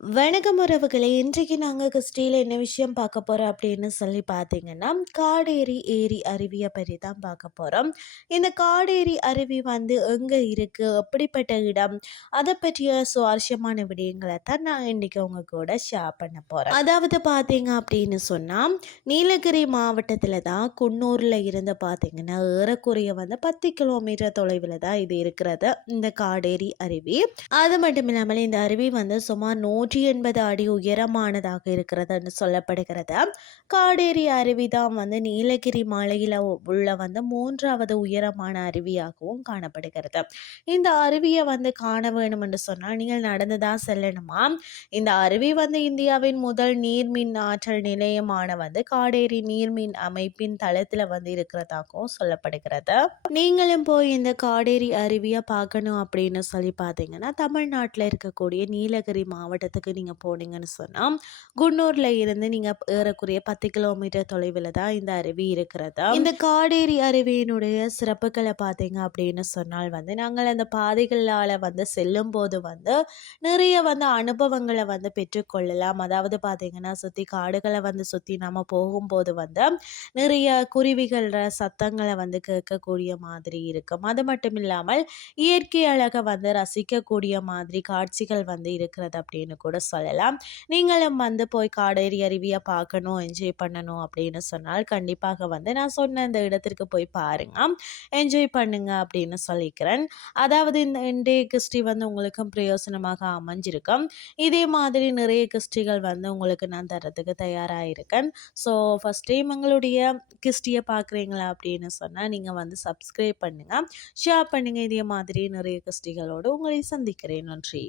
வணக்கம் உறவுகளை. இன்றைக்கு நாங்கள் கிறிஸ்டியில் என்ன விஷயம் பார்க்க போகிறோம் அப்படின்னு சொல்லி பார்த்தீங்கன்னா காடேரி ஏரி அருவியை பற்றி தான் பார்க்க போகிறோம் இந்த காடேரி அருவி வந்து எங்கே இருக்குது எப்படிப்பட்ட இடம்? அதை பற்றிய சுவாரஸ்யமான விடயங்களை தான் நான் இன்றைக்கி உங்கள் கூட ஷேர் பண்ண போகிறேன் அதாவது பார்த்தீங்க அப்படின்னு சொன்னால் நீலகிரி மாவட்டத்தில் தான் குன்னூரில் இருந்து பார்த்தீங்கன்னா ஏறக்குறைய வந்து பத்து கிலோமீட்டர் தொலைவில் தான் இது இருக்கிறது இந்த காடேரி அருவி. அது மட்டும் இல்லாமல் இந்த அருவி வந்து சுமார் நூறு நூற்றி எண்பது அடி உயரமானதாக இருக்கிறதுன்னு சொல்லப்படுகிறது. காடேரி அருவி தான் வந்து நீலகிரி மலையில் உள்ள வந்து மூன்றாவது உயரமான அருவியாகவும் காணப்படுகிறது. இந்த அருவியை வந்து காண வேணும் என்று சொன்னால் நீங்கள் நடந்து தான் செல்லணுமா? இந்த அருவி வந்து இந்தியாவின் முதல் நீர்மின் ஆற்றல் நிலையமான வந்து காடேரி நீர்மின் அமைப்பின் தளத்தில் வந்து இருக்கிறதாகவும் சொல்லப்படுகிறது. நீங்களும் போய் இந்த காடேரி அருவியை பார்க்கணும் அப்படின்னு சொல்லி பார்த்தீங்கன்னா தமிழ்நாட்டில் இருக்கக்கூடிய நீலகிரி மாவட்டத்தில் இடத்துக்கு நீங்கள் போனீங்கன்னு சொன்னால் குன்னூரில் இருந்து நீங்கள் ஏறக்குறைய பத்து கிலோமீட்டர் தொலைவில் தான் இந்த அருவி இருக்கிறது? இந்த காடேரி அருவியினுடைய சிறப்புகளை பார்த்தீங்க அப்படின்னு சொன்னால் வந்து நாங்கள் அந்த பாதைகளால் வந்து செல்லும் போது வந்து நிறைய வந்து அனுபவங்களை வந்து பெற்றுக்கொள்ளலாம். அதாவது பார்த்தீங்கன்னா சுற்றி காடுகளை வந்து சுற்றி நம்ம போகும்போது வந்து நிறைய குருவிகள சத்தங்களை வந்து கேட்கக்கூடிய மாதிரி இருக்கும். அது மட்டும் இல்லாமல் இயற்கை அழகை வந்து ரசிக்கக்கூடிய மாதிரி காட்சிகள் வந்து இருக்கிறது அப்படின்னு கூட சொல்லலாம். நீங்களும் வந்து போய் காடேரி அருவியை பார்க்கணும் என்ஜாய் பண்ணணும் அப்படின்னு சொன்னால் கண்டிப்பாக வந்து நான் சொன்ன இந்த இடத்திற்கு போய் பாருங்க. என்ஜாய் பண்ணுங்க அப்படின்னு சொல்லிக்கிறேன். அதாவது இந்த இன்றைய கிறிஸ்டி வந்து உங்களுக்கும் பிரயோசனமாக அமைஞ்சிருக்கும். இதே மாதிரி நிறைய கிறிஸ்டிகள் வந்து உங்களுக்கு நான் தரத்துக்கு தயாராக இருக்கேன் ஸோ ஃபஸ்ட் டைம் எங்களுடைய கிறிஸ்டியை பார்க்குறீங்களா அப்படின்னு சொன்னால் நீங்கள் வந்து சப்ஸ்கிரைப் பண்ணுங்கள் ஷேர் பண்ணுங்கள் இதே மாதிரி நிறைய கிறிஸ்டிகளோடு உங்களை சந்திக்கிறேன். நன்றி.